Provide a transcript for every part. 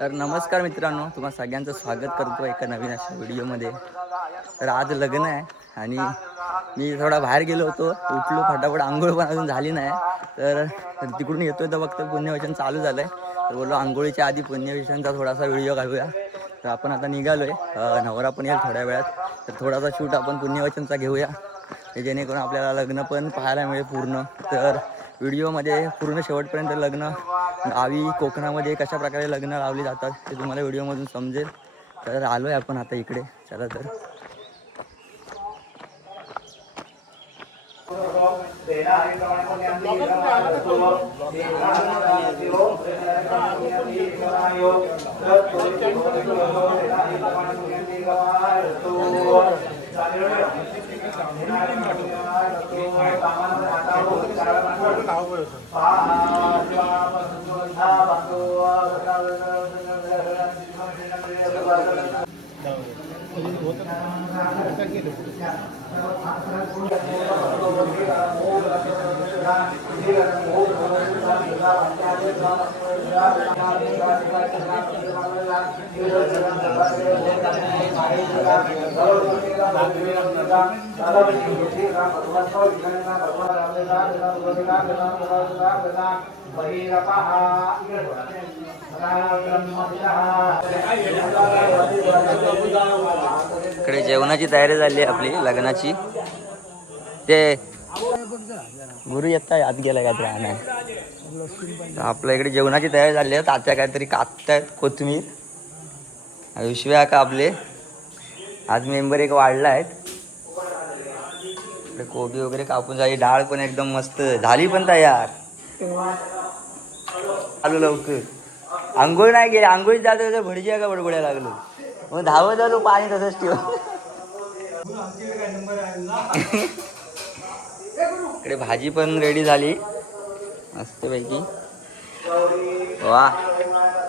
तर नमस्कार मित्रांनो, तुम्हा सगळ्यांचं स्वागत करतो एका नवीन अशा व्हिडिओमध्ये. तर आज लग्न आहे आणि मी थोडा बाहेर गेलो होतो, उठलो फटाफट, आंघोळ पण अजून झाली नाही. तर तिकडून येतोय तर फक्त पुण्यवाचन चालू झालंय. तर बोललो आंघोळीच्या आधी पुण्यवाचनचा थोडासा व्हिडिओ घालूया. तर आपण आता निघालोय, नवरा पण येईल थोड्या वेळात. तर थोडासा शूट आपण पुण्यवाचनचा घेऊया, जेणेकरून आपल्याला लग्न पण पाहायला मिळेल पूर्ण. तर व्हिडिओमध्ये पूर्ण शेवटपर्यंत लग्न गावी कोकणामध्ये कशा प्रकारे लग्न लावली जातात ते तुम्हाला व्हिडिओमधून समजेल. तर आलोय आपण आता इकडे, चला तर. इकडे जेवणाची तयारी झाली आपली लग्नाची. ते गुरु येत आत गेला काय राहणार. आपल्या इकडे जेवणाची तयारी झाली आहे. तात्या काहीतरी कापतायत कोथमीर. विश्व्या का आपले आज मेंबर एक वाढला आहेत. इकडे कोबी वगैरे कापून झाली, डाळ पण एकदम मस्त झाली पण तयार. आलो लवकर, आंघोळ नाही गेली, आंघोळीत जातो भडजी का बडबड्या लागलो. मग धावत आलो, पाणी तसंच ठेव. इकडे भाजी पण रेडी झाली मस्तपैकी. वा,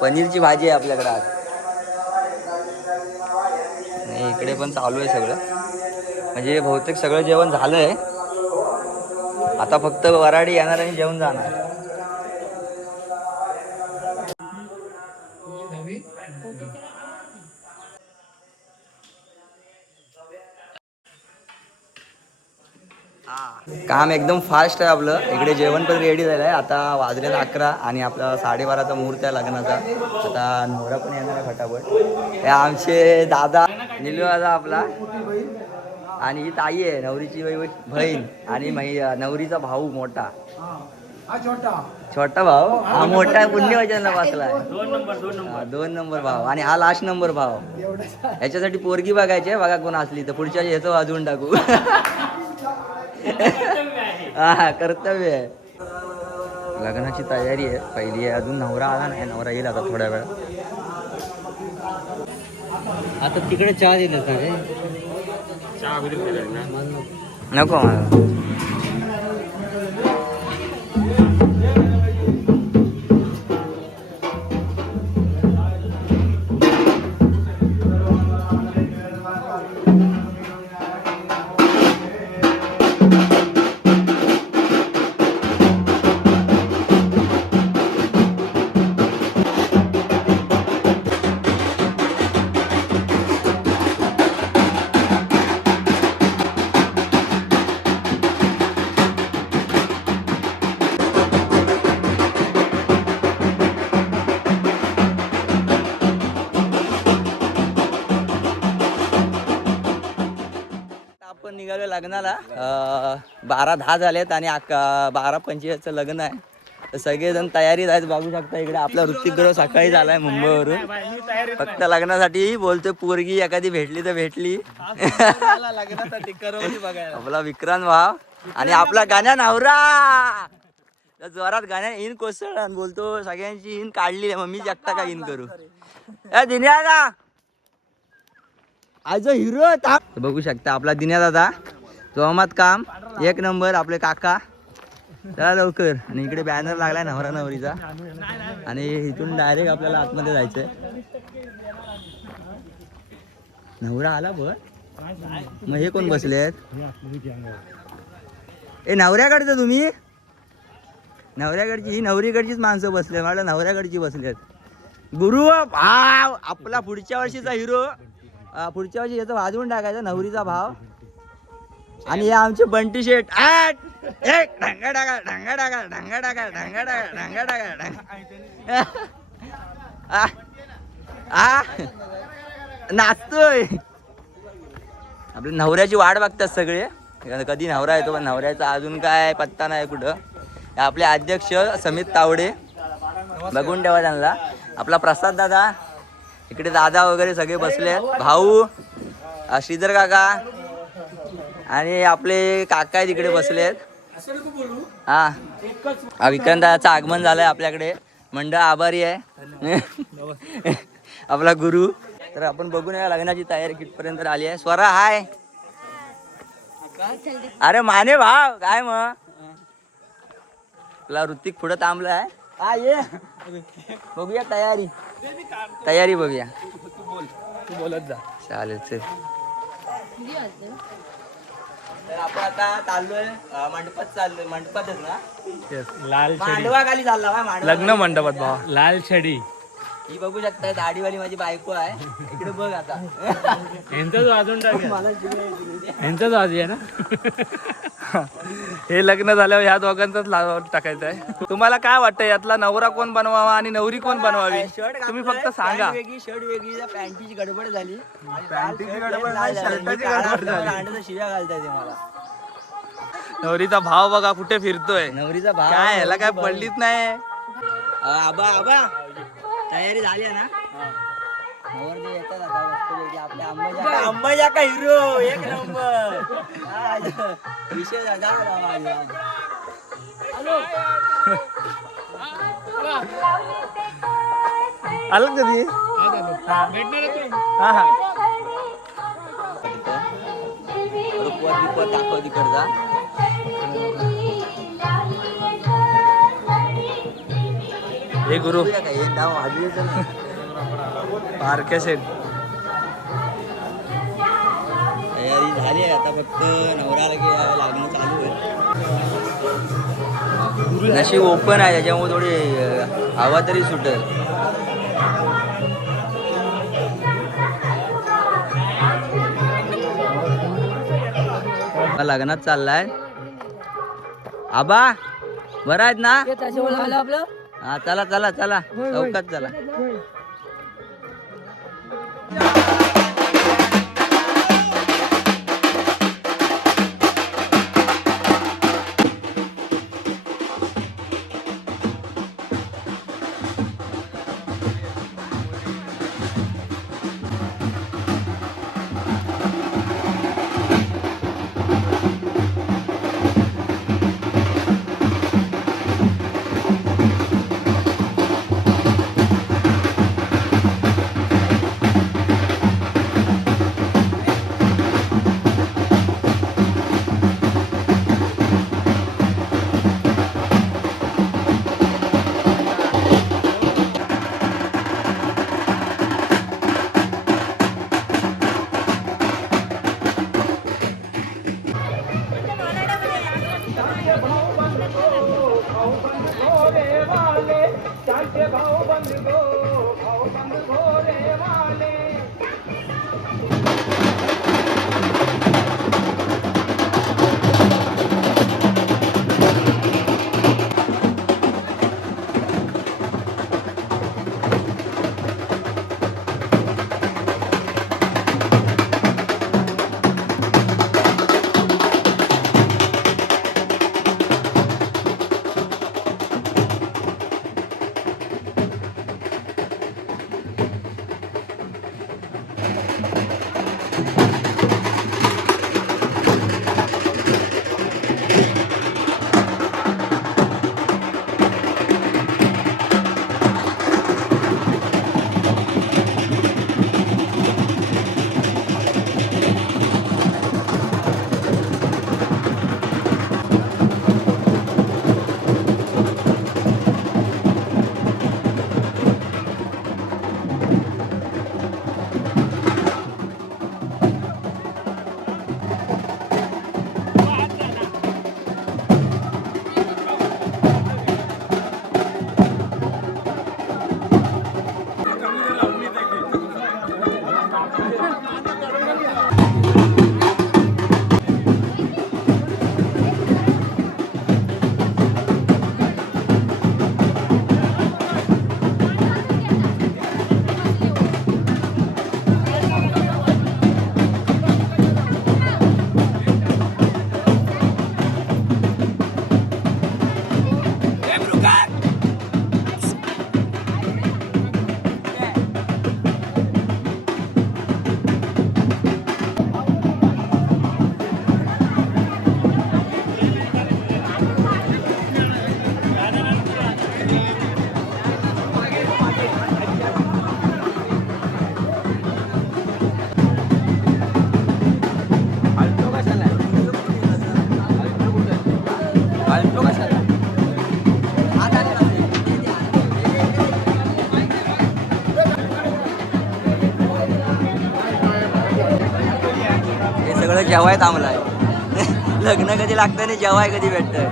पनीरची भाजी आहे आपल्याकडे आज. आणि इकडे पण चालू आहे सगळं, म्हणजे बहुतेक सगळं जेवण झालंय. आता फक्त वराडी येणार आणि जेवण जाणार. काम एकदम फास्ट आहे आपलं. इकडे जेवण पण रेडी झालं आहे. आता वाजलेत 11 आणि आपला 12:30चा मुहूर्त आहे लग्नाचा. आता नवरा पण येणार आहे फटाफट. हे आमचे दादा निलू दादा आपला, आणि ही ताई आहे नवरीची बहीण, आणि नवरीचा भाऊ मोठा, छोटा भाऊ. हा मोठा पुण्यवचनला बसलाय. 2 नंबर भाव, आणि हा लास्ट नंबर भाव. ह्याच्यासाठी पोरगी बघायची आहे, बघा कोण असली तर पुढच्या ह्याचं वाजवून टाकू. हा, कर्तव्य आहे. लग्नाची तयारी आहे पहिली आहे, अजून नवरा आला नाही. नवरा येईल आता थोड्या वेळा. आता तिकडे चहा दिले का रे? नको मला. आपण निघालो लग्नाला. 12:10 झालेत आणि 12:25चं लग्न आहे. तर सगळेजण तयारीत आहेत, बघू शकता. इकडे आपला ऋतिक ग्रह सकाळी झालाय मुंबईवरून, फक्त लग्नासाठी. बोलतोय पोरगी एखादी भेटली तर भेटली. आपला विक्रांत भाव आणि आपला गाण्या नवरा जोरात गाण्या इन कोसळ आणि बोलतो सगळ्यांची इन काढली, मग मी एकटा का इन करू. दिन्या आज हिरो बघू शकता आपला दिन्या दादा जोमात काम एक नंबर आपले काका. चला लवकर. आणि इकडे बॅनर लागलाय नवरा नवरीचा आणि इथून डायरेक्ट आपल्याला आतमध्ये जायचंय. नवरा आला बघ. मग हे कोण बसले आहेत? ए नवऱ्याकडचं तुम्ही? नवऱ्याकडची ही नवरीकडचीच माणसं बसले. मला नवऱ्याकडची बसली आहेत. गुरु भाव आपला पुढच्या वर्षीचा हिरो. पुढच्या वर्षी याचा वाजवून टाकायचा नवरीचा भाव. आणि हे आमचे बंटी शेट एक ढंगा टाका ढंगा टाका ढंगा टाका ढंगा टाका ढंगा टाका ढंगा नाचतोय. आपल्या नवऱ्याची वाट बघतात सगळे. कधी नवरा येतो पण नवऱ्याचा अजून काय पत्ता नाही कुठं. आपले अध्यक्ष समित तावडे बघून ठेवा त्यांना. आपला प्रसाद दादा इकडे दादा वगैरे सगळे बसले. भाऊ श्रीधर काका आणि आपले काका आहे तिकडे बसलेत. हा विक्रांत दादाचं आगमन झालंय आपल्याकडे. मंडळ आभारी आहे. आपला गुरु. तर आपण बघून या लग्नाची तयारी कितपर्यंत आली आहे. स्वरा हाय. अरे माने भाव काय मग आपला ऋतिक पुढं थांबलाय. हा ये बघूया तयारी तयारी बघूया. तू बोलत जा. चालेल चल. तर आपण आता चाललोय मंडपात चाललोय. मंडपातच ना लाल मांडवा खाली चालला लग्न मंडपात भावा. लाल छडी ही बघू शकता दाढीवाली माझी बायको आहे. इकडे बघ आता यांचाच वाजून टाक. यांचाच वाज आहे ना. हे लग्न झाल्यावर ह्या दोघांचाच टाकायचं आहे. तुम्हाला काय वाटतं यातला नवरा कोण बनवावा आणि नवरी कोण बनवावी तुम्ही फक्त सांगा. वेगळी शर्ट वेगळी पॅन्टीची गडबड झाली. शिव्या घालताय ते मला. नवरीचा भाव बघा कुठे फिरतोय. नवरीचा भाव काय ह्याला काय पडलीच नाही. आबा आबा तयारी झाली आहे ना. नवरदेव येतात आता मस्तपैकी. आपल्या अंबाजा का हिरो एक नंबर. विषय आलं कधी हा हा दाखव तिकडचा. हे गुरु हे नाव हजरीचं पारख्या शेठ. तयारी झाली आहे आता फक्त नवऱ्याला लागणं चालू आहे. नशीब ओपन आहे त्याच्यामुळे थोडी हवा तरी सुटेल. लग्नात चाललाय. आबा बरं आहेत ना. हा चला चला चला चौकात चला. हे सगळं जेवाय थांबलाय. लग्न कधी लागतं आणि जेवाय कधी भेटतंय.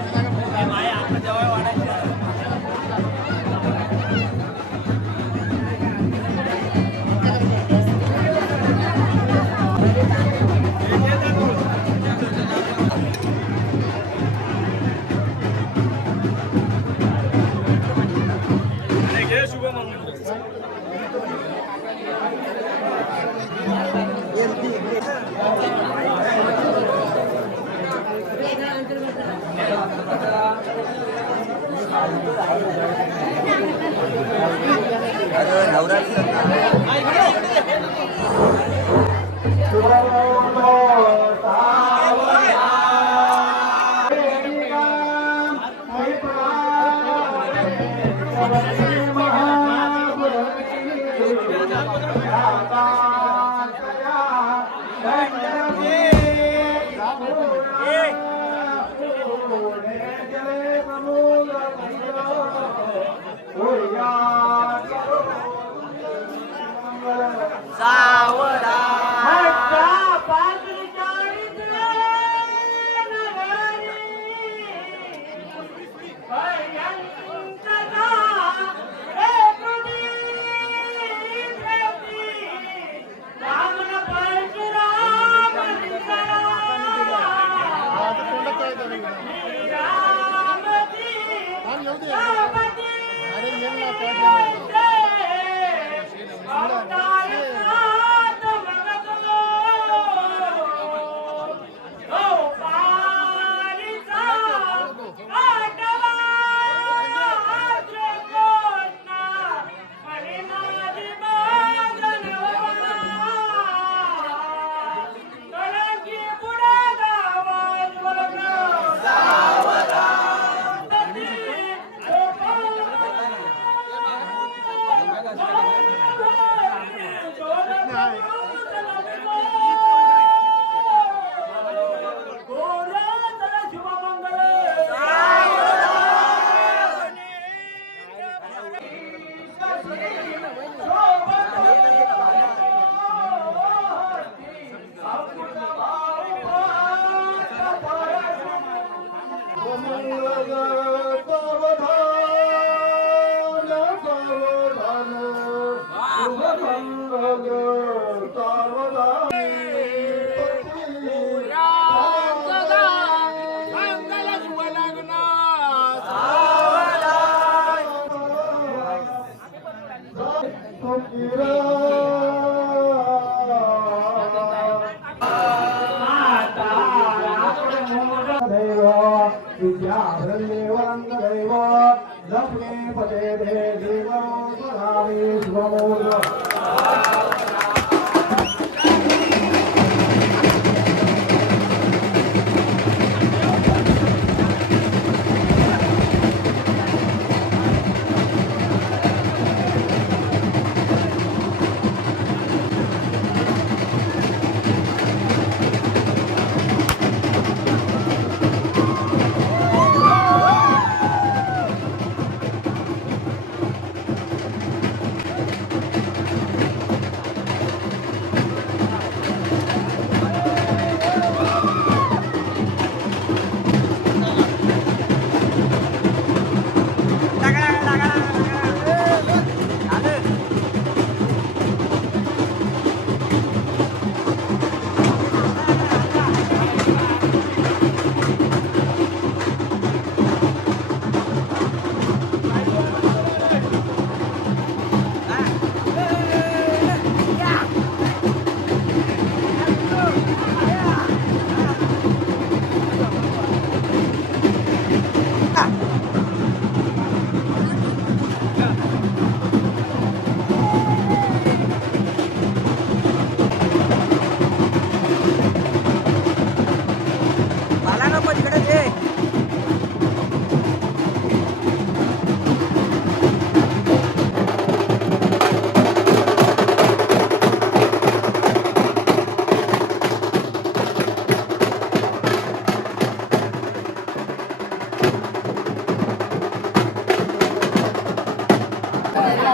अरे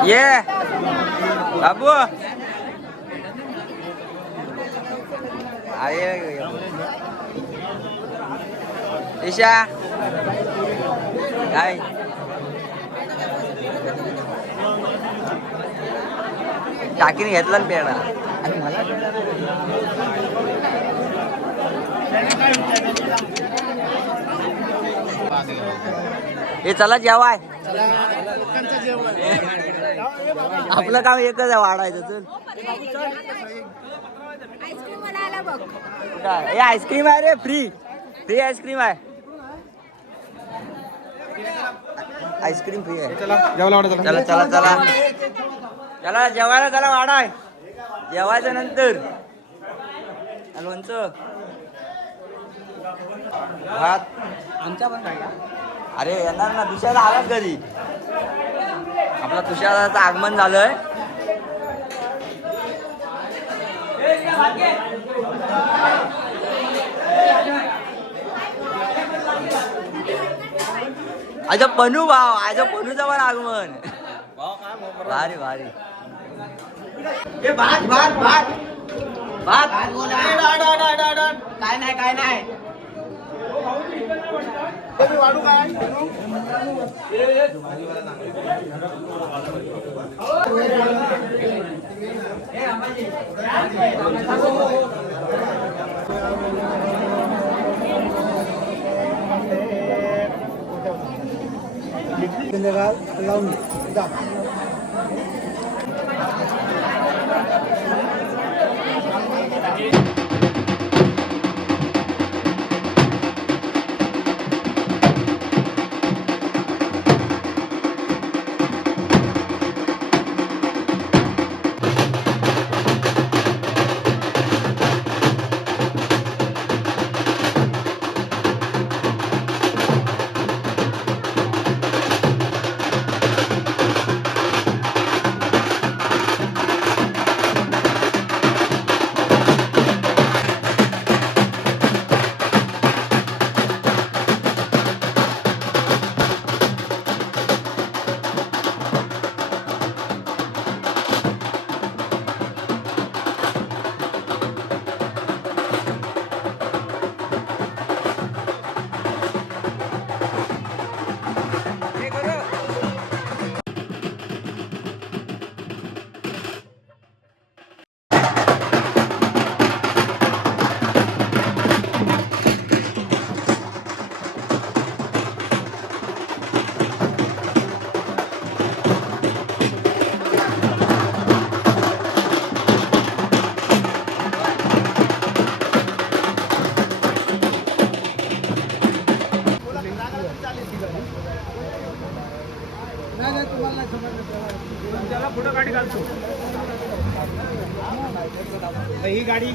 ये बाबू आहे ईशा काय टाकीने घेतला ना पेढा आणि मला हे चला जेवाय आपलं काम एकच आहे वाढायचं चल हे आईस्क्रीम आहे रे फ्री फ्री आईस्क्रीम आहे आईस्क्रीम फ्री आहे चला चला चला चला जेवायला चला वाढाय जेवायचं नंतर लोणचं भात आमच्या पण काय अरे येणार ना तुषारला आलाच कधी आपला तुषाराचं आगमन झालंय आज पनू भाव आज पनूचं पण आगमन भारी भारी भात भात भात भात काय नाही काय नाही वाढू काय लावून ही गाडी